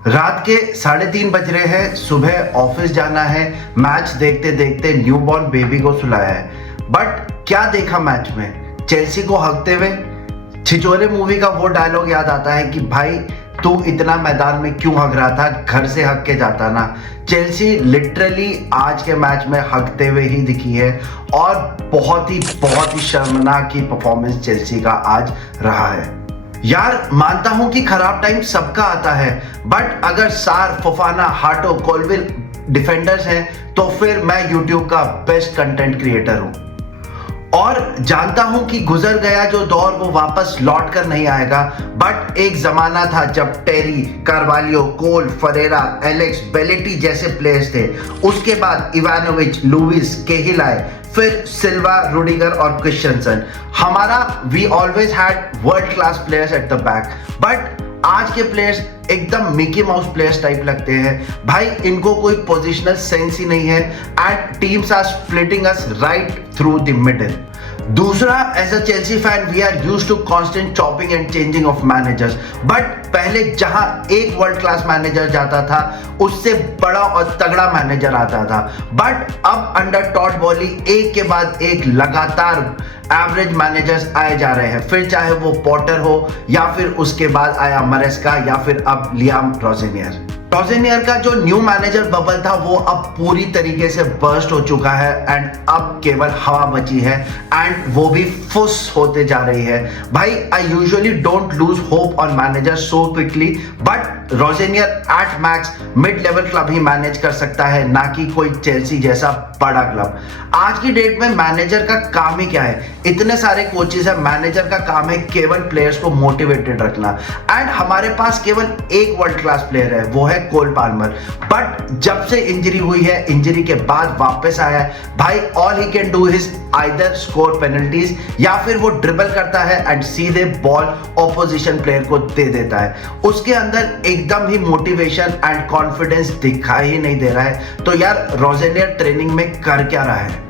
रात के 3:30 बज रहे हैं, सुबह ऑफिस जाना है। मैच देखते देखते न्यूबॉर्न बेबी को सुलाया है। बट क्या देखा मैच में? चेल्सी को हकते हुए छिछोरे मूवी का वो डायलॉग याद आता है कि भाई तू इतना मैदान में क्यों हक रहा था, घर से हक के जाता ना। चेल्सी लिटरली आज के मैच में हकते हुए ही दिखी है और बहुत ही शर्मनाक की परफॉर्मेंस चेल्सी का आज रहा है। यार मानता हूं कि खराब टाइम सबका आता है, बट अगर सार, फोफाना, हाटो, कोलविल डिफेंडर्स हैं तो फिर मैं यूट्यूब का बेस्ट कंटेंट क्रिएटर हूं और जानता हूं कि गुजर गया जो दौर वो वापस लौट कर नहीं आएगा। बट एक जमाना था जब टेरी, कार्वालियो, कोल, फरेरा, एलेक्स, बेलेटी जैसे प्लेयर्स थे। उसके बाद इवानोविच, लुइस, केहिल आए, फिर सिल्वा, रुडिगर और क्रिश्चियनसन। हमारा we always had world class players at the back. But आज के प्लेयर्स एकदम मिकी माउस प्लेयर्स टाइप लगते हैं। भाई इनको कोई पोजिशनल सेंस ही नहीं है and teams are splitting us right through the middle. दूसरा, as a Chelsea fan we are used to constant chopping and changing of managers. But पहले जहां एक वर्ल्ड क्लास मैनेजर जाता था उससे बड़ा और तगड़ा मैनेजर आता था। बट अब अंडर टॉड बॉली एक के बाद एक लगातार एवरेज मैनेजर्स आए जा रहे हैं, फिर चाहे वो पॉटर हो या फिर उसके बाद आया मरेस्का या फिर अब लियाम रोजेनियर का जो न्यू मैनेजर बबल था वो अब पूरी तरीके से बर्स्ट हो चुका है एंड अब केवल हवा बची है एंड वो भी फुस होते जा रही है। भाई I usually don't lose hope on manager so quickly, but Rosenior at max mid level club he manage कर सकता है, ना कि कोई चेल्सी जैसा बड़ा क्लब। आज की डेट में मैनेजर का काम ही क्या है? इतने सारे कोचेस हैं, मैनेजर का काम है केवल प्लेयर्स को मोटिवेटेड रखना एंड हमारे पास केवल एक वर्ल्ड क्लास प्लेयर है, वो है कोल पाल्मर। बट जब से इंजरी हुई है, इंजरी के बाद वापस आया है, भाई all he can do is either score penalties या फिर वो ड्रिबल करता है एंड सीधे बॉल ऑपोजिशन प्लेयर को दे देता है। उसके अंदर एकदम ही मोटिवेशन एंड कॉन्फिडेंस दिखाई ही नहीं दे रहा है। तो यार रोजेनियर ट्रेनिंग में कर क्या रहा है?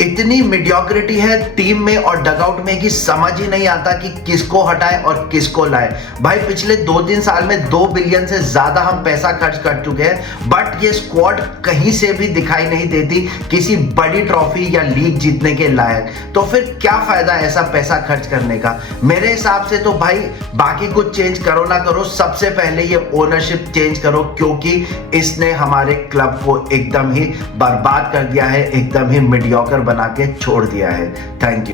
इतनी मीडियोक्रिटी है टीम में और डगआउट में कि समझ ही नहीं आता कि किसको हटाए और किसको लाए। भाई पिछले 2-3 साल में 2 बिलियन से ज्यादा हम पैसा खर्च कर चुके हैं, बट ये स्क्वाड कहीं से भी दिखाई नहीं देती किसी बड़ी ट्रॉफी या लीग जीतने के लायक। तो फिर क्या फायदा ऐसा पैसा खर्च करने का? मेरे हिसाब से तो भाई बाकी कुछ चेंज करो ना करो, सबसे पहले ये ओनरशिप चेंज करो, क्योंकि इसने हमारे क्लब को एकदम ही बर्बाद कर दिया है, एकदम ही मीडियोकर बना के छोड़ दिया है। Thank you.